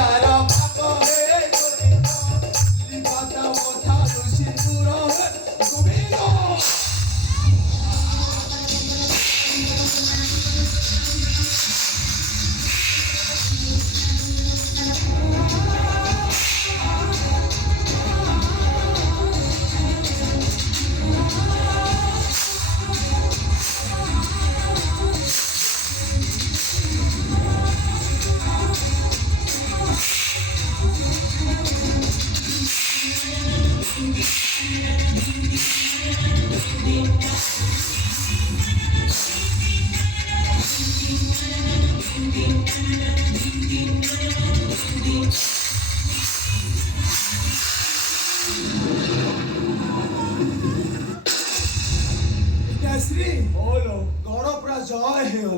যারা পাপরে করিল লিবাতা কথা ঋষিপুর গোবিন্দ শ্রী বলো গড় পুরা জয় হয়ে